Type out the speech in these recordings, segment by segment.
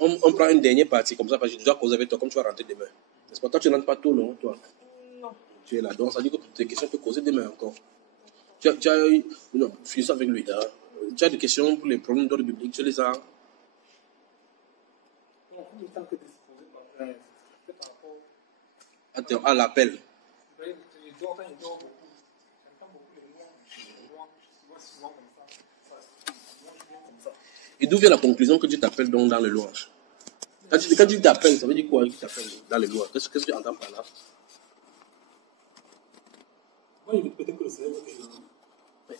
On prend une dernière partie comme ça, parce que je dois causer avec toi, comme tu vas rentrer demain. N'est-ce pas? Toi, tu n'entres pas tôt, non, toi? Non. Tu es là, donc ça dit que tes questions peuvent causer demain encore. Tu as eu... Non, finis avec lui, là. Tu as des questions pour les problèmes d'ordre biblique, tu les as... Attends, à l'appel. Et d'où vient la conclusion que tu t'appelles donc dans les louanges? Quand tu t'appelles, ça veut dire quoi, tu t'appelles dans les louanges? Qu'est-ce que tu entends par là?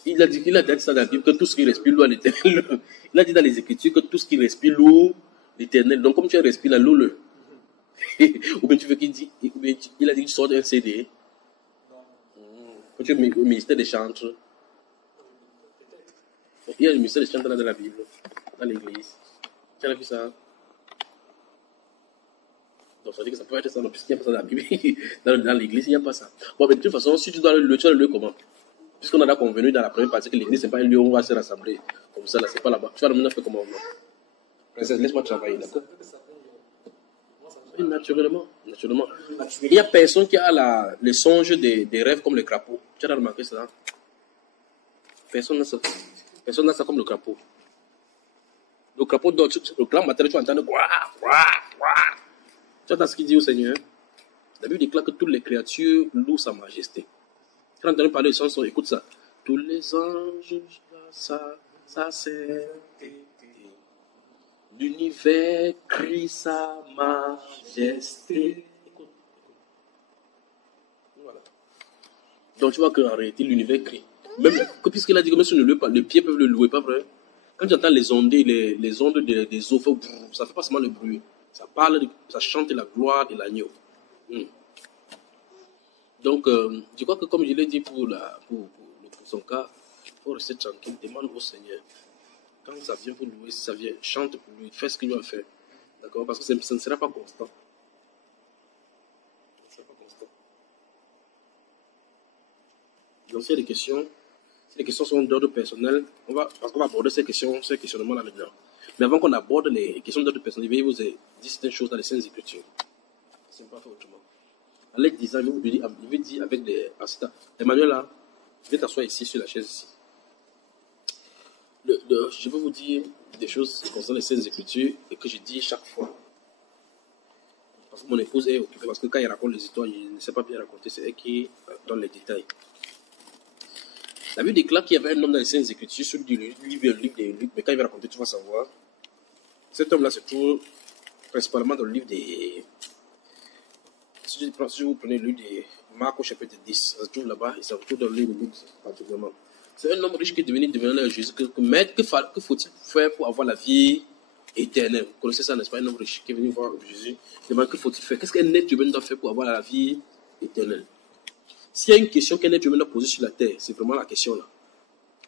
Il a dit ça dans la Bible, que tout ce qui respire loue à l'éternel. Il a dit dans les Écritures que tout ce qui respire loue l'éternel. Donc, comme tu respires la loue-le. Ou bien tu veux qu'il dise, il a dit que tu sors d'un CD. Quand tu es au ministère des chantres. Il y a le ministère des chantres dans la Bible, dans l'église. Tu as vu ça? Donc, ça veut dire que ça peut être ça, mais puisqu'il n'y a pas ça dans la Bible, dans l'église, il n'y a pas ça. Bon, mais de toute façon, si tu dois le tu vas le comment? Puisqu'on a convenu dans la première partie que l'église, ce n'est pas un lieu où on va se rassembler. Comme ça, là, c'est pas là-bas. Tu vas maintenant faire comment? Princesse, laisse-moi travailler, d'accord? Naturellement. Il n'y a personne qui a les songes des rêves comme le crapaud. Tu as remarqué ça? Personne n'a ça. Personne n'a ça comme le crapaud. Le crapaud, le grand matin, tu entends quoi? Tu entends ce qu'il dit au Seigneur? La Bible déclare que toutes les créatures louent sa majesté. Tu as entendu parler de chanson, écoute ça. Tous les anges, sa sainteté. L'univers crie sa majesté. Écoute. Voilà. Donc tu vois qu'en réalité, l'univers crie. Même puisqu'il a dit que même si on ne loue pas, les pieds peuvent le louer, pas vrai? Quand tu entends les ondes des eaux, ça ne fait pas seulement le bruit. Ça parle, ça chante la gloire de l'agneau. Donc, je crois que comme je l'ai dit pour son cas, il faut rester tranquille, demande au Seigneur. Quand ça vient pour louer, si ça vient, chante pour lui, fais ce qu'il lui a fait. D'accord? Parce que ça ne sera pas constant. Ça ne sera pas constant. Donc, s'il y a des questions, si les questions sont d'ordre personnel, parce qu'on va aborder ces questionnements-là maintenant. Mais avant qu'on aborde les questions d'ordre personnel, je vais vous dire certaines choses dans les Saintes Écritures. Ça ne pas fait autrement. En les disant, il veut dire avec des assistants. Emmanuel, là, viens t'asseoir ici, sur la chaise ici. Je vais vous dire des choses concernant les Saintes Écritures et que je dis chaque fois. Parce que mon épouse est occupée, parce que quand il raconte les histoires, il ne sait pas bien raconter, c'est elle qui donne les détails. La Bible déclare qu'il y avait un homme dans les Saintes Écritures, sur le livre des Luc, mais quand il va raconter, tu vas savoir. Cet homme-là se trouve principalement dans le livre des... Si vous prenez le livre de Marc au chapitre 10, ça se trouve là-bas, et ça se trouve dans le livre de Luc particulièrement. C'est un homme riche qui est devenu à Jésus. Maître, que faut-il faire pour avoir la vie éternelle? Vous connaissez ça, n'est-ce pas? Un homme riche qui est venu voir Jésus. Il demande que faut-il faire? Qu'est-ce qu'un être humain doit faire pour avoir la vie éternelle? S'il y a une question qu'un être humain doit poser sur la terre, c'est vraiment la question là.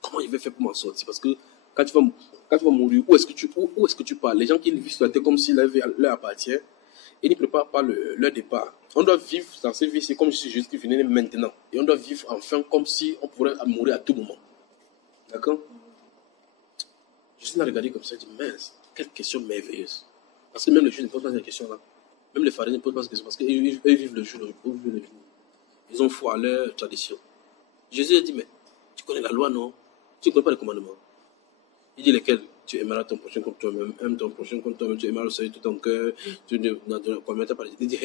Comment il va faire pour m'en sortir? Parce que quand tu vas mourir, où est-ce que tu pars? Les gens qui vivent sur la terre comme si leur vie leur appartient, ils ne préparent pas leur départ. On doit vivre dans cette vie, c'est comme si Jésus qui venait maintenant. Et on doit vivre enfin comme si on pourrait mourir à tout moment. D'accord? Jésus m'a regardé comme ça et dit, mince, quelle question merveilleuse. Parce que même les Juifs ne posent pas cette question-là. Même les pharisiens ne posent pas cette question parce qu'ils vivent le jour. Ils ont foi à leur tradition. Jésus a dit, mais tu connais la loi, non? Tu ne connais pas les commandements. Il dit lesquels? Tu aimeras ton prochain comme toi-même, aime ton prochain comme toi-même, tu aimeras le Seigneur de tout ton cœur, tu ne commettras pas. Il dit,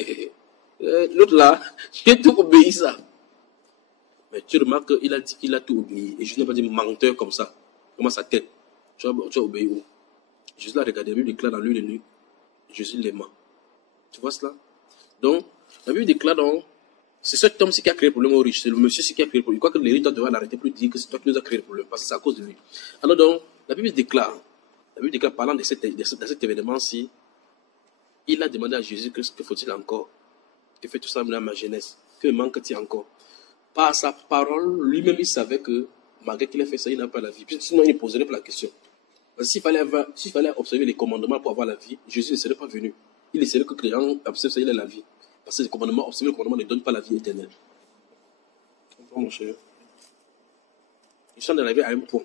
l'autre là, j'ai tout obéi ça. Mais tu remarques qu'il a dit qu'il a tout obéi. Et je n'ai pas dit menteur comme ça. Comment sa tête? Tu as obéi où? Jésus l'a regardé, la Bible déclare dans lui les nuits. Jésus l'aimant. Tu vois cela? Donc, la Bible déclare donc, c'est cet homme-ci qui a créé le problème aux riches. C'est le monsieur-ci qui a créé le problème. Je crois que les riches doivent l'arrêter pour dire que c'est toi qui nous as créé le problème. Parce que c'est à cause de lui. Alors donc, la Bible déclare, parlant de cet événement-ci, il a demandé à Jésus que faut-il encore? Que fait tout ça dans ma jeunesse? Que me manque-t-il encore? Par sa parole, lui-même, il savait que malgré qu'il ait fait ça, il n'a pas la vie. Puis, sinon, il ne poserait pas la question. Parce que s'il fallait observer les commandements pour avoir la vie, Jésus ne serait pas venu. Il essaierait que les gens observent ça, il a la vie. Parce que observer les commandements ne donne pas la vie éternelle. Comprends, mon cher? Ils sont dans la vie à un point.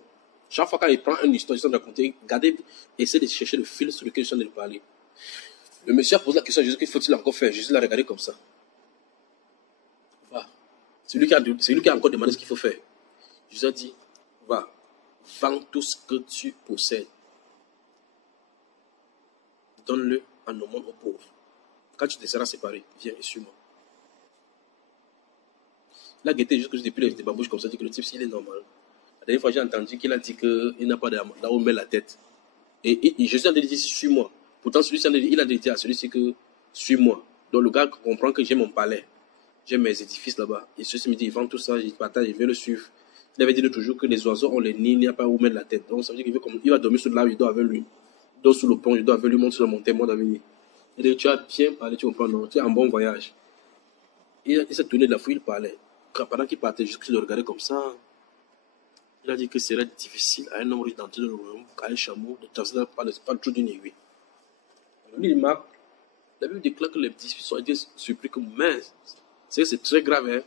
Chaque fois qu'il prend une histoire, il de raconter, regardez, essayez de chercher le fil sur lequel je suis en train de parler. Le monsieur a posé la question à Jésus, qu'il faut-il encore faire? Jésus l'a regardé comme ça. Va. C'est lui qui a encore demandé ce qu'il faut faire. Jésus a dit, va, vends tout ce que tu possèdes. Donne-le en aumône aux pauvres. Quand tu te seras séparé, viens et suis-moi. La gaieté, juste que depuis les babouches comme ça, dit que le type, s'il est normal. La dernière fois, j'ai entendu qu'il a dit qu'il n'a pas là où on met la tête. Et Jésus a dit, suis-moi. Pourtant, celui-ci, il a dit à celui-ci que, suis-moi. Donc, le gars comprend que j'ai mon palais. J'ai mes édifices là-bas. Et celui-ci me dit, il vend tout ça, il partage, il veut le suivre. Il avait dit toujours que les oiseaux ont les nids, il n'y a pas où mettre la tête. Donc, ça veut dire qu'il va dormir sur là où il dort avec lui. Il dort sous le pont, il dort avec lui, monte sur la montagne, moi d'avenir. Il dit, tu as bien parlé, tu comprends, non, tu es en bon voyage. Il s'est tourné de la fouille, il parlait. Pendant qu'il partait, juste qu'il le regardait comme ça, il a dit que ce serait difficile à un homme riche d'entrer dans le royaume, à un chameau, de traverser pas le trou d'une aiguille. Lui, il marque, la Bible déclare que les disciples ont été surpris que, mais, c'est très grave, hein.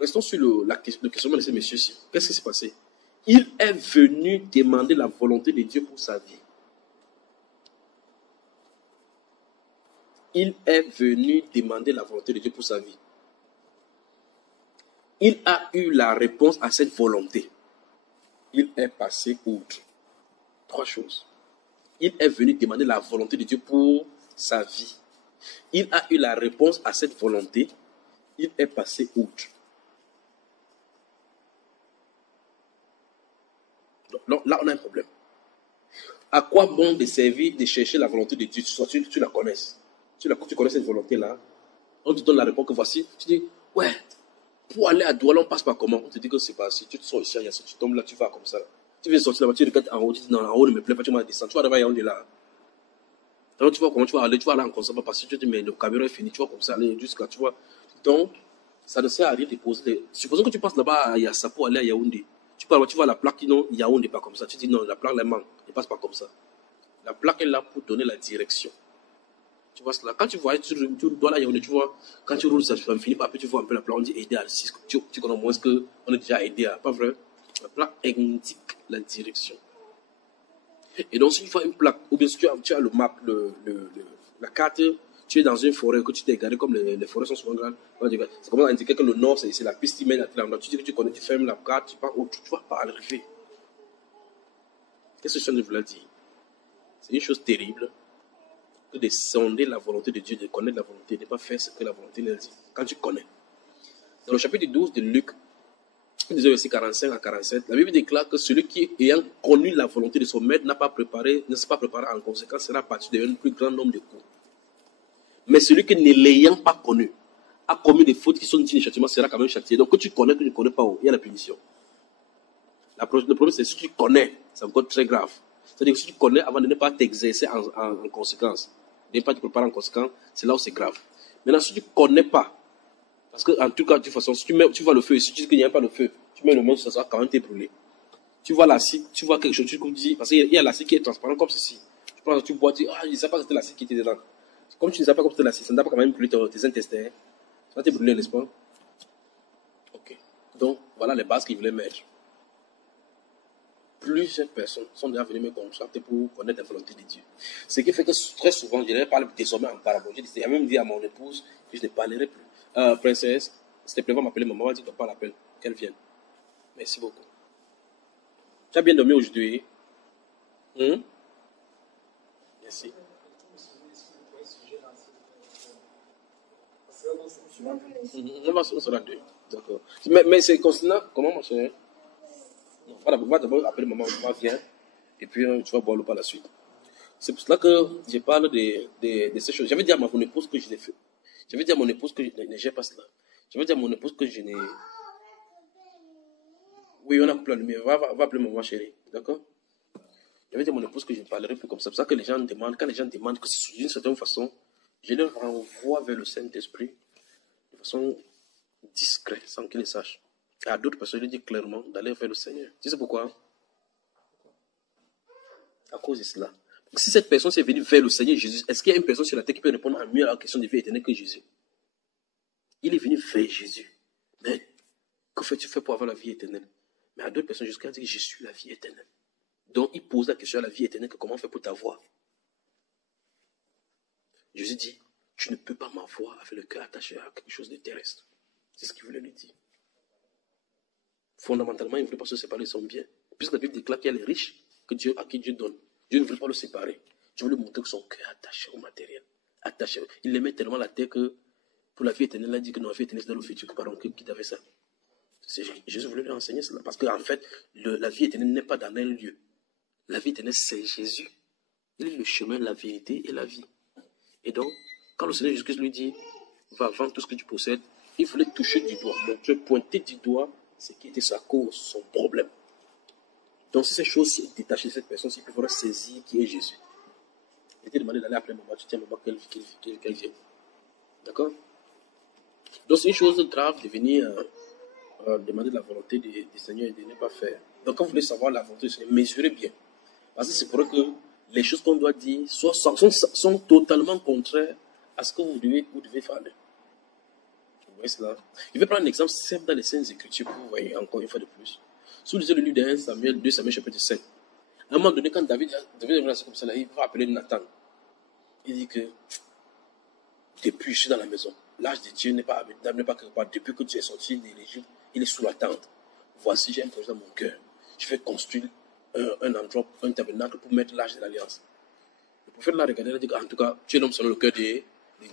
Restons sur le questionnement de ces messieurs-ci. Qu'est-ce qui s'est passé? Il est venu demander la volonté de Dieu pour sa vie. Il est venu demander la volonté de Dieu pour sa vie. Il a eu la réponse à cette volonté. Il est passé outre. 3 choses. Il est venu demander la volonté de Dieu pour sa vie. Il a eu la réponse à cette volonté. Il est passé outre. Donc, là, on a un problème. À quoi bon de servir, de chercher la volonté de Dieu? Tu la connais. Tu connais cette volonté-là. On te donne la réponse que voici. Tu dis, ouais, pour aller à Douala, on passe par comment? On te dit que c'est pas si tu te sors ici, tu tombes là, tu vas comme ça. Tu veux sortir là-bas, tu regardes en haut, tu dis non, en haut ne me plaît pas, tu m'as descendu. Tu vas d'abord Yaoundé là. Alors tu vois comment tu vas aller en consommation parce que tu te dis, mais le camion est fini, tu vas comme ça aller jusqu'à, tu vois. Donc, ça ne sert à rien de poser. Supposons que tu passes là-bas à Yassa pour aller à Yaoundé. Tu vois la plaque qui non, Yaoundé pas comme ça. Tu dis non, la plaque, elle manque, ne passe pas comme ça. La plaque est là pour donner la direction. Tu vois cela. Quand tu vois, tu dois là, tu vois, quand tu roules, ça finit par, tu vois un peu la plaque, on dit aider à 6. Tu connais moins que on est déjà aidé à, pas vrai? La plaque indique la direction. Et donc, si tu vois une plaque, ou bien si tu as le map, la carte, tu es dans une forêt, que tu t'es garé, comme les forêts sont souvent grandes, c'est comme ça indiquer que le nord, c'est la piste qui mène à tel endroit. Tu dis que tu connais, tu fermes la carte, tu pars, tu vas pas arriver. Qu'est-ce que je voulais dire? C'est une chose terrible que de sonder la volonté de Dieu, de connaître la volonté, de ne pas faire ce que la volonté nous dit. Quand tu connais. Dans le chapitre 12 de Luc, verset 45 à 47, la Bible déclare que celui qui, ayant connu la volonté de son maître, ne s'est pas préparé en conséquence, sera battu d'un plus grand nombre de coups. Mais celui qui, ne l'ayant pas connu, a commis des fautes qui sont dignes de châtiment, sera quand même châtié. Donc que tu connais, que tu ne connais pas, il y a la punition. Le problème, c'est si tu connais, c'est encore très grave. C'est-à-dire que si tu connais, avant de ne pas t'exercer en conséquence, de ne pas te préparer en conséquence, c'est là où c'est grave. Maintenant, si tu ne connais pas, parce que en tout cas, de toute façon, si tu vois le feu, si tu dis qu'il n'y a pas le feu, tu mets le main, ça sera quand même brûlé. Tu vois l'acide, tu vois quelque chose, tu dis, parce qu'il y a l'acide qui est transparent comme ceci. Tu prends, tu bois, tu dis, ah, je ne sais pas que c'était l'acide qui était dedans. Comme tu ne sais pas que c'était l'acide, ça ne va pas quand même brûler tes intestins. Ça va te brûler, n'est-ce pas? Ok. Donc, voilà les bases qu'il voulait mettre. Plusieurs personnes sont déjà venues me contacter pour connaître la volonté de Dieu. Ce qui fait que très souvent, je ne parle désormais en parabole. J'ai même dit à mon épouse que je ne parlerai plus. Princesse, s'il te plaît, va m'appeler maman, va dire que pas l'appel, qu'elle vienne. Merci beaucoup. Tu as bien dormi aujourd'hui? Merci. On sera deux. D'accord. Mais c'est concernant, comment ma chérie? Va d'abord appeler maman, maman vient, et puis tu vas boire l'eau par la suite. C'est pour cela que je parle de ces choses. J'avais dit à mon épouse que je l'ai fait. J'avais dit à mon épouse que je n'ai pas cela. J'avais dit à mon épouse que je n'ai... Oui, on a coupé la lumière. Va appeler maman chérie. D'accord? J'avais dit à mon épouse que je ne parlerai plus comme ça. C'est pour ça que les gens demandent, quand les gens demandent que c'est d'une certaine façon, je les renvoie vers le Saint-Esprit de façon discrète, sans qu'ils le sachent. Et à d'autres personnes, je dis clairement d'aller vers le Seigneur. Tu sais pourquoi? À cause de cela. Si cette personne s'est venue vers le Seigneur Jésus, est-ce qu'il y a une personne sur la terre qui peut répondre à mieux à la question de vie éternelle que Jésus? Il est venu vers Jésus. Mais que fais-tu faire pour avoir la vie éternelle? Mais à d'autres personnes, jusqu'à dire, je suis la vie éternelle. Donc, il pose la question à la vie éternelle, que comment on fait pour t'avoir? Jésus dit, tu ne peux pas m'avoir avec le cœur attaché à quelque chose de terrestre. C'est ce qu'il voulait lui dire. Fondamentalement, il ne voulait pas se séparer de son bien. Puisque la Bible déclare qu'il y a les riches à qui Dieu donne. Dieu ne voulait pas le séparer. Dieu voulait montrer que son cœur est attaché au matériel. Attaché. Il aimait tellement la terre que pour la vie éternelle, il a dit que non, la vie éternelle, c'est dans le futur. Pardon, qui avait ça. Jésus voulait lui enseigner cela. Parce qu'en fait, la vie éternelle n'est pas dans un lieu. La vie éternelle, c'est Jésus. Il est le chemin, la vérité et la vie. Et donc, quand le Seigneur Jésus-Christ lui dit, va vendre tout ce que tu possèdes, il voulait toucher du doigt. Donc, tu pointer du doigt ce qui était sa cause, son problème. Donc, si ces choses sont détachées de cette personne, il faudra saisir qui est Jésus. Il était demandé d'aller appeler maman, tu tiens maman qu'elle vienne. D'accord? Donc, c'est une chose grave de venir demander la volonté du Seigneur et de ne pas faire. Donc, quand vous voulez savoir la volonté du Seigneur, mesurez bien. Parce que c'est pour que les choses qu'on doit dire sont totalement contraires à ce que vous devez faire. Vous voyez cela? Je vais prendre un exemple simple dans les Saintes Écritures pour vous voyez encore une fois de plus. Si vous lisez le livre de 2 Samuel chapitre 5, à un moment donné, quand David est comme ça, là, il va appeler Nathan. Il dit que depuis je suis dans la maison, l'âge de Dieu n'est pas quelque part. Depuis que tu es sorti de l'Égypte, il est sous la tente. Voici, j'ai un projet dans mon cœur. Je vais construire un endroit, un tabernacle pour mettre l'âge de l'alliance. Le prophète l'a regardé et a dit en tout cas, tu es l'homme selon le cœur de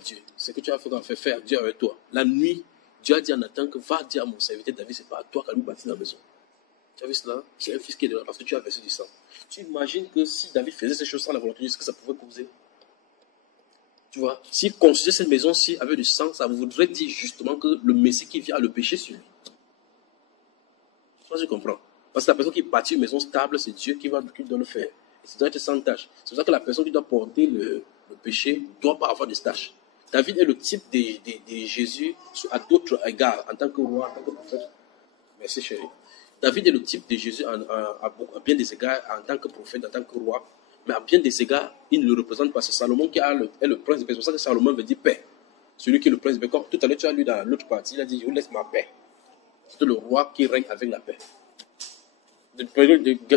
Dieu. Ce que tu as fait faire Dieu avec toi. La nuit, Dieu a dit à Nathan que va dire à mon serviteur David, c'est pas à toi qu'à lui bâtir la maison. Tu as vu cela? C'est un fils qui est dehors parce que tu as versé du sang. Tu imagines que si David faisait ces choses sans la volonté de Dieu, ce que ça pouvait causer? Tu vois, s'il construisait cette maison-ci avec du sang, ça voudrait dire justement que le Messie qui vient a le péché sur lui. Je comprends. Parce que la personne qui bâtit une maison stable, c'est Dieu qui doit le faire. Et ça doit être sans tâche. C'est pour ça que la personne qui doit porter le péché ne doit pas avoir de tâche. David est le type de Jésus à d'autres égards, en tant que roi, en tant que prophète. Merci chérie. David est le type de Jésus à bien des égards, en tant que prophète, en tant que roi. Mais à bien des égards, il ne le représente pas. C'est Salomon qui est le prince de paix. C'est pour ça que Salomon veut dire paix. Celui qui est le prince de paix. Comme tout à l'heure, tu as lu dans l'autre partie, il a dit, je vous laisse ma paix. C'est le roi qui règne avec la paix.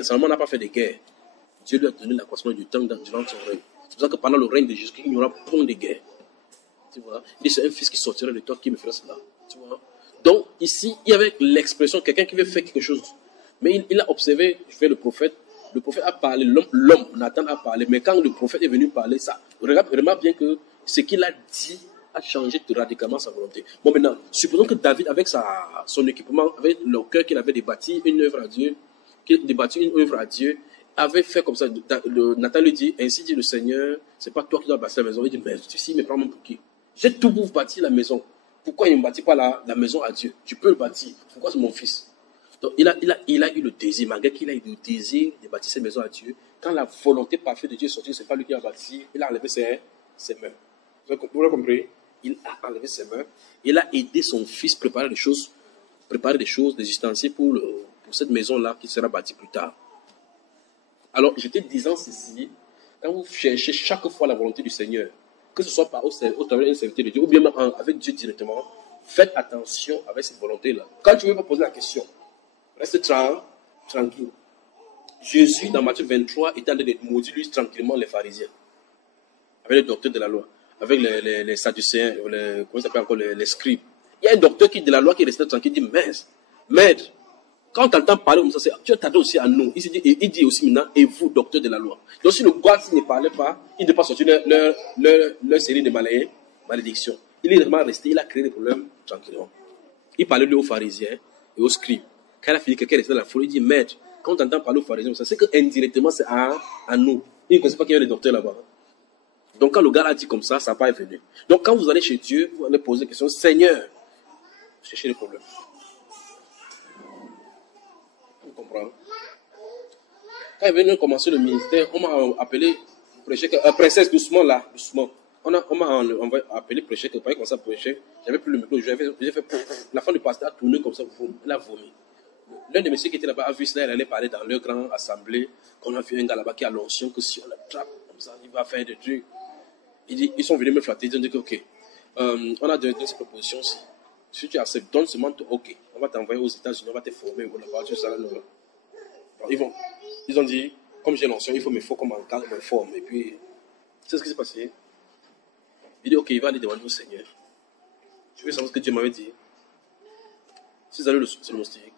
Salomon n'a pas fait de guerre. Dieu lui a donné l'accroissement du temps durant son règne. C'est pour ça que pendant le règne de Jésus, il n'y aura point de guerre. Tu vois? Il dit, c'est un fils qui sortira de toi qui me fera cela. Tu vois? Donc, ici, il y avait l'expression, quelqu'un qui veut faire quelque chose. Mais il a observé, je fais le prophète a parlé, l'homme, Nathan a parlé, mais quand le prophète est venu parler ça, remarque bien que ce qu'il a dit a changé radicalement sa volonté. Bon, maintenant, supposons que David, avec son équipement, avec le cœur qu'il avait bâti une œuvre à Dieu, avait fait comme ça. Nathan lui dit, ainsi dit le Seigneur, c'est pas toi qui dois bâtir la maison. Il dit, mais si, mais prends-moi pour qui? J'ai tout pour bâtir la maison. Pourquoi il ne bâtit pas la maison à Dieu? Tu peux le bâtir. Pourquoi c'est mon fils? Donc, il a eu le désir, malgré qu'il a eu le désir de bâtir cette maison à Dieu. Quand la volonté parfaite de Dieu est sortie, ce n'est pas lui qui a bâti, il a enlevé ses mains. Vous l'avez compris? Il a enlevé ses mains. Il a aidé son fils à préparer des choses, des ustensiles pour cette maison-là qui sera bâtie plus tard. Alors, je te disant ceci, quand vous cherchez chaque fois la volonté du Seigneur, que ce soit au travers d'un serviteur de Dieu ou bien avec Dieu directement, faites attention avec cette volonté-là. Quand tu ne veux pas poser la question, reste tranquille. Jésus, dans Matthieu 23, était en train de maudire lui tranquillement les pharisiens, avec les docteurs de la loi, avec les sadducéens, comment ça s'appelle encore, les scribes. Il y a un docteur de la loi qui restait tranquille, il dit, maître, quand tu entends parler comme ça, tu t'attends aussi à nous. Il dit aussi maintenant, et vous, docteur de la loi. Donc si le gars ne parlait pas, il ne peut pas sortir leur série de malédictions. Il est vraiment resté, il a créé des problèmes tranquillement. Il parlait lui aux pharisiens et aux scribes. Quand il a fini, quelqu'un restait dans la foule, il dit, maître, quand tu entends parler aux pharisiens, c'est que indirectement c'est à nous. Il ne connaissait pas qu'il y avait des docteurs là-bas. Donc quand le gars a dit comme ça, ça n'a pas venu. Donc quand vous allez chez Dieu, vous allez poser la question, Seigneur, cherchez les problèmes. Vous comprenez? Quand il est venu commencer le ministère, on m'a appelé prêcher, princesse, doucement là, doucement. On m'a appelé prêcher, que pareil comme ça prêcher. J'avais plus le micro, j'ai fait la femme du pasteur a tourné comme ça, elle a vomi. L'un des messieurs qui était là-bas a vu cela, elle allait parler dans leur grande assemblée, qu'on a vu un gars là-bas qui a l'onction, que si on l'attrape comme ça, il va faire des trucs. Ils sont venus me flatter, ils ont dit que ok, on a donné cette proposition-ci. Si tu acceptes, donne seulement ton OK. On va t'envoyer aux États-Unis, on va te former. Là-bas, tu seras là. Ils ont dit, comme j'ai l'onction, il faut qu'on m'encadre, me forme. Et puis, c'est ce qui s'est passé. Il dit, OK, il va aller demander au Seigneur. Tu veux savoir ce que Dieu m'avait dit? Si vous allez sur le moustique,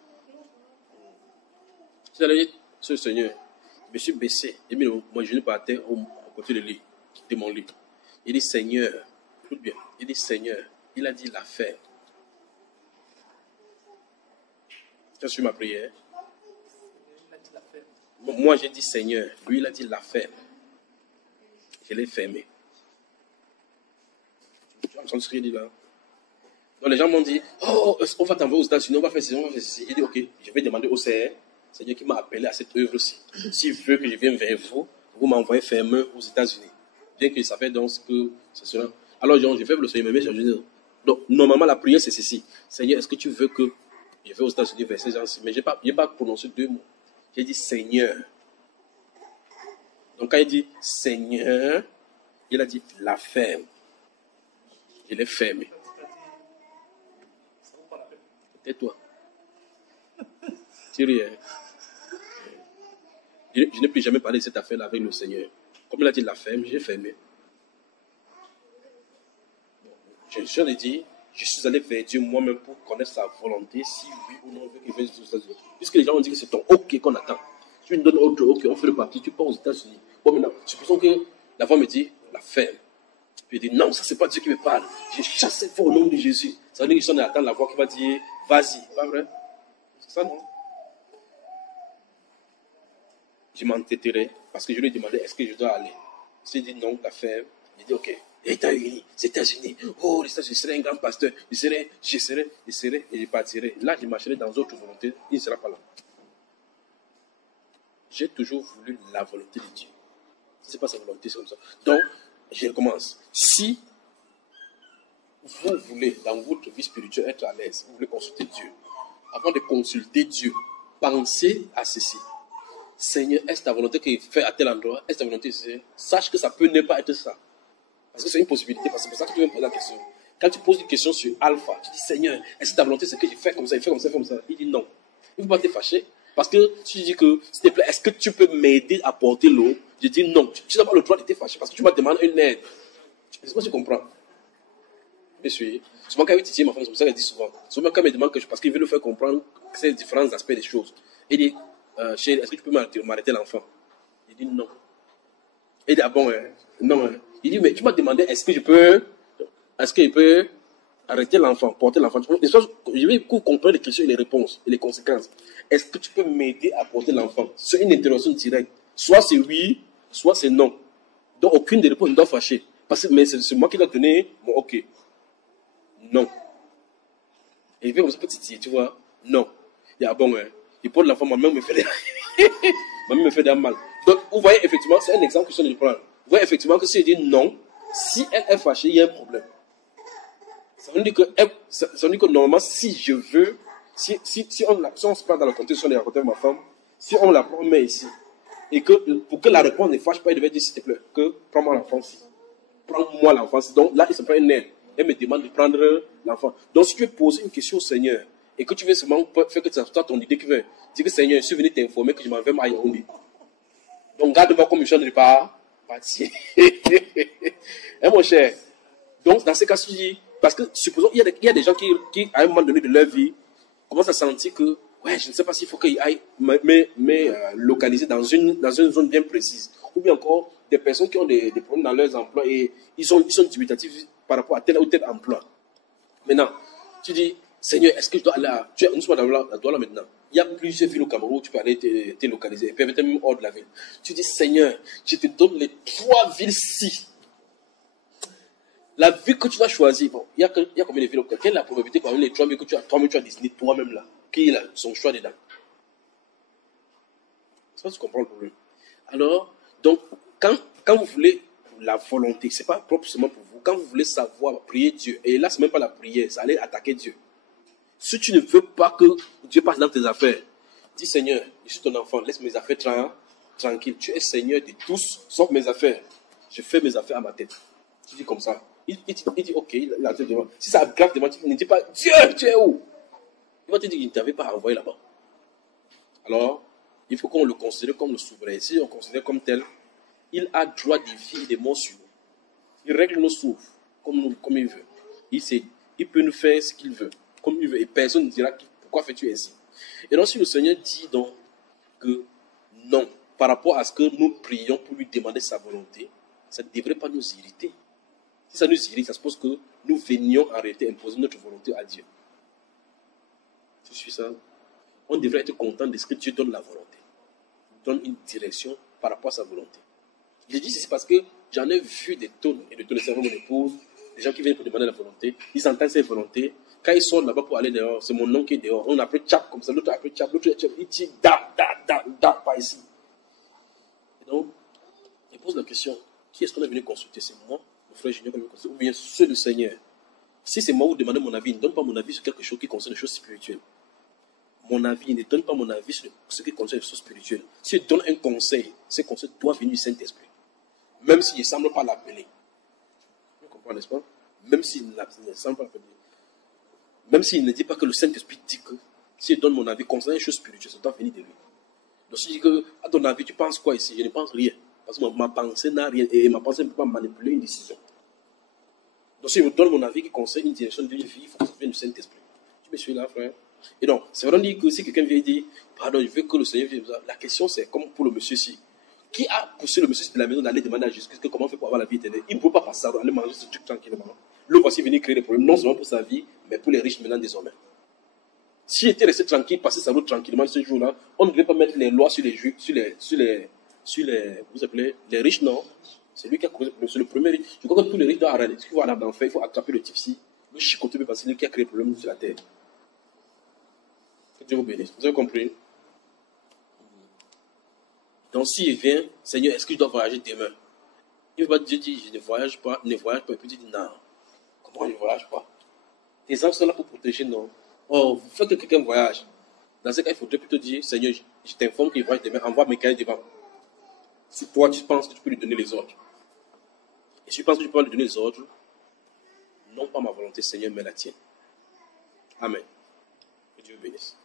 si vous allez sur le Seigneur, je me suis baissé, et mis mon genou par terre à côté de lui, de mon lit. Il dit, Seigneur, écoute bien, il dit, Seigneur, il a dit la ferme. Tu as su ma prière? Moi, j'ai dit Seigneur, lui, il a dit la ferme. Je l'ai fermé. Tu entends ce qu'il dit là? Donc les gens m'ont dit, oh, on va t'envoyer aux États-Unis, on va faire ceci, on va faire ceci. Il dit, ok, je vais demander au Seigneur qui m'a appelé à cette œuvre-ci. S'il veut que je vienne vers vous, vous m'envoyez fermer aux États-Unis. Bien que je savais donc ce que c'est cela. Alors, je vais le Seigneur, mais je dis, donc, normalement, la prière, c'est ceci. Seigneur, est-ce que tu veux que je vais aux États-Unis vers ces gens-ci? Mais je n'ai pas prononcé 2 mots. J'ai dit Seigneur. Donc, quand il dit Seigneur, il a dit la ferme. Je l'ai fermé. Tais-toi. Tu rien. Je n'ai plus jamais parlé de cette affaire-là avec le Seigneur. Comme il a dit la ferme, j'ai fermé. Je lui ai dit, je suis allé vers Dieu moi-même pour connaître sa volonté, si oui ou non il veut qu'il vienne aux États-Unis. Puisque les gens ont dit que c'est ton OK qu'on attend. Tu me donnes autre OK, on fait le papier, tu pars aux États-Unis. Bon, maintenant, supposons que la femme me dit, la ferme. Puis il dit, non, ça c'est pas Dieu qui me parle. J'ai chassé fort au nom de Jésus. Ça veut dire que je suis en attendant la voix qui va dire, vas-y. Pas vrai? C'est ça, non? Je m'entêterai parce que je lui ai demandé, est-ce que je dois aller? S'il dit non, la ferme. Il dit, OK. Les États-Unis. Oh, les États-Unis, je serai un grand pasteur. Je serai, et je partirai. Là, je marcherai dans d'autres volontés. Il ne sera pas là. J'ai toujours voulu la volonté de Dieu. Si ce n'est pas sa volonté, c'est comme ça. Donc, je recommence. Si vous voulez, dans votre vie spirituelle, être à l'aise, vous voulez consulter Dieu, avant de consulter Dieu, pensez à ceci. Seigneur, est-ce ta volonté qu'il fait à tel endroit? Est-ce ta volonté? Sache que ça peut ne pas être ça. Parce que c'est une possibilité. Parce que c'est pour ça que tu veux me poser la question. Quand tu poses une question sur Alpha, tu dis Seigneur, est-ce que ta volonté c'est que je fais comme ça, il fait comme ça, il fait comme ça? Il dit non. Il ne faut pas te fâcher. Parce que si tu dis que, s'il te plaît, est-ce que tu peux m'aider à porter l'eau? Je dis non. Tu n'as pas le droit de te fâcher parce que tu m'as demandé une aide. Est-ce que tu comprends? Je suis. Souvent, quand il dit ma femme, c'est pour ça qu'elle dit souvent. Souvent, quand il me demande parce qu'il veut le faire comprendre ces différents aspects des choses. Il dit, chérie, est-ce que tu peux m'arrêter l'enfant? Il dit non. Il dit, ah bon, non. Il dit, mais tu m'as demandé, est-ce que je peux arrêter l'enfant, porter l'enfant? Je vais comprendre les questions et les réponses et les conséquences. Est-ce que tu peux m'aider à porter l'enfant? C'est une interrogation directe. Soit c'est oui, soit c'est non. Donc, aucune des réponses ne doit fâcher. Mais c'est moi qui dois donner mon OK. Non. Et il fait comme ça, petit, tu vois. Non. Il dit, ah bon, il porte l'enfant, ma mère me fait des mal. Donc, vous voyez, effectivement, c'est un exemple que je viens de prendre. Vous voyez, effectivement, que si je dis non, si elle est fâchée, il y a un problème. Ça veut dire que normalement, si je veux, si on se parle dans le contexte, si on est raconté avec ma femme, si on la prend, met ici, et que pour que la réponse ne fâche pas, il devait dire, s'il te plaît, que prends-moi l'enfant ici. Prends-moi l'enfant ici. Donc là, il se prend une aide. Elle me demande de prendre l'enfant. Donc, si tu veux poser une question au Seigneur, et que tu veux seulement faire que ça soit ton idée qui veut, dis que Seigneur, je suis venu t'informer que je m'en vais à Yaoundé. Donc, garde-moi comme je suis de partir. Hein, mon cher? Donc, dans ces cas, tu dis, parce que supposons, il y a des gens qui, à un moment donné de leur vie, commencent à sentir que, ouais, je ne sais pas s'il faut qu'ils aillent me localiser dans une zone bien précise. Ou bien encore, des personnes qui ont des problèmes dans leurs emplois et ils sont dubitatifs par rapport à tel ou tel emploi. Maintenant, tu dis, Seigneur, est-ce que je dois aller là? Nous sommes dans la Douala maintenant. Il y a plusieurs villes au Cameroun où tu peux aller te localiser, et peut-être même hors de la ville. Tu dis, Seigneur, je te donne les 3 villes-ci. La ville que tu vas choisir, bon, il y a combien de villes au Cameroun? Quelle est la probabilité parmi les 3 villes que tu as désignées toi-même là? Qui est son choix dedans? C'est pas que tu comprends le problème. Alors, donc, quand vous voulez la volonté, c'est pas propre seulement pour vous. Quand vous voulez savoir prier Dieu, et là, c'est même pas la prière, c'est aller attaquer Dieu. Si tu ne veux pas que Dieu passe dans tes affaires, dis Seigneur, je suis ton enfant, laisse mes affaires tranquilles. Tu es Seigneur de tous, sauf mes affaires. Je fais mes affaires à ma tête. Tu dis comme ça. Il dit ok, il a te demandé. Si ça grave devant, il ne dit pas Dieu, tu es où? Il va te dire qu'il ne t'avait pas envoyé là-bas. Alors, il faut qu'on le considère comme le souverain. Si on le considère comme tel, il a droit de vie et de mort sur nous. Il règle nos souffles comme il veut. Il peut nous faire ce qu'il veut, comme il veut. Et personne ne dira pourquoi fais-tu ainsi. Et donc, si le Seigneur dit donc que non, par rapport à ce que nous prions pour lui demander sa volonté, ça ne devrait pas nous irriter. Si ça nous irrite, ça suppose que nous venions en réalité imposer notre volonté à Dieu. Tu suis ça? On devrait être content de ce que Dieu donne la volonté. Donne une direction par rapport à sa volonté. Je dis ceci parce que j'en ai vu des tonnes et des tonnes de servants de mon épouse, des gens qui viennent pour demander la volonté, ils entendent cette volonté. Quand ils sortent là-bas pour aller dehors, c'est mon nom qui est dehors. On appelle Tchap comme ça, l'autre appelle Tchap, l'autre il dit da, pas ici. Et donc, il pose la question, qui est-ce qu'on est venu consulter? C'est moi, mon frère Junior, ou bien ceux du Seigneur? Si c'est moi où demander mon avis, il ne donne pas mon avis sur quelque chose qui concerne les choses spirituelles. Mon avis, il ne donne pas mon avis sur ce qui concerne les choses spirituelles. Si je donne un conseil, ce conseil doit venir du Saint-Esprit. Même s'il ne semble pas l'appeler. Vous comprenez, n'est-ce pas? Même s'il ne semble pas l'appeler. Même s'il ne dit pas que le Saint-Esprit dit que si je donne mon avis concernant les choses spirituelles, ça doit venir de lui. Donc si je dis que, à ton avis, tu penses quoi ici? Je ne pense rien. Parce que ma pensée n'a rien. Et ma pensée ne peut pas manipuler une décision. Donc si je donne mon avis qui concerne une direction de vie, il faut que ça vienne du Saint-Esprit. Tu me suis là, frère? Et donc, c'est vraiment dire que si quelqu'un vient dire, pardon, je veux que le Seigneur vienne, la question c'est comme pour le monsieur-ci. Qui a poussé le monsieur de la maison d'aller demander à Jésus comment on fait pour avoir la vie éternelle? Il ne peut pas passer ça, aller manger ce truc tranquillement. Le voici venir créer des problèmes, non seulement pour sa vie, mais pour les riches maintenant désormais. S'il était resté tranquille, passer sa route tranquillement ce jour-là, on ne devait pas mettre les lois sur les juifs, vous appelez, les riches, non. C'est lui qui a causé le problème. C'est le premier riche. Je crois que tous les riches doivent arrêter. Ce qu'il faut aller en faire, il faut attraper le type-ci, le chicoter, parce que c'est lui qui a créé le problème sur la terre. Que Dieu vous bénisse. Vous avez compris? Donc s'il vient, Seigneur, est-ce que je dois voyager demain? Il va Dieu dire, je ne voyage pas, et puis il dit, non. Comment je ne voyage pas? Tes anges sont là pour protéger, non? Oh, vous faites que quelqu'un voyage. Dans ce cas, il faudrait plutôt dire, Seigneur, je t'informe qu'il voyage demain, envoie Michael devant. Si toi, tu penses que tu peux lui donner les ordres. Et si tu penses que tu peux lui donner les ordres, non pas ma volonté, Seigneur, mais la tienne. Amen. Que Dieu vous bénisse.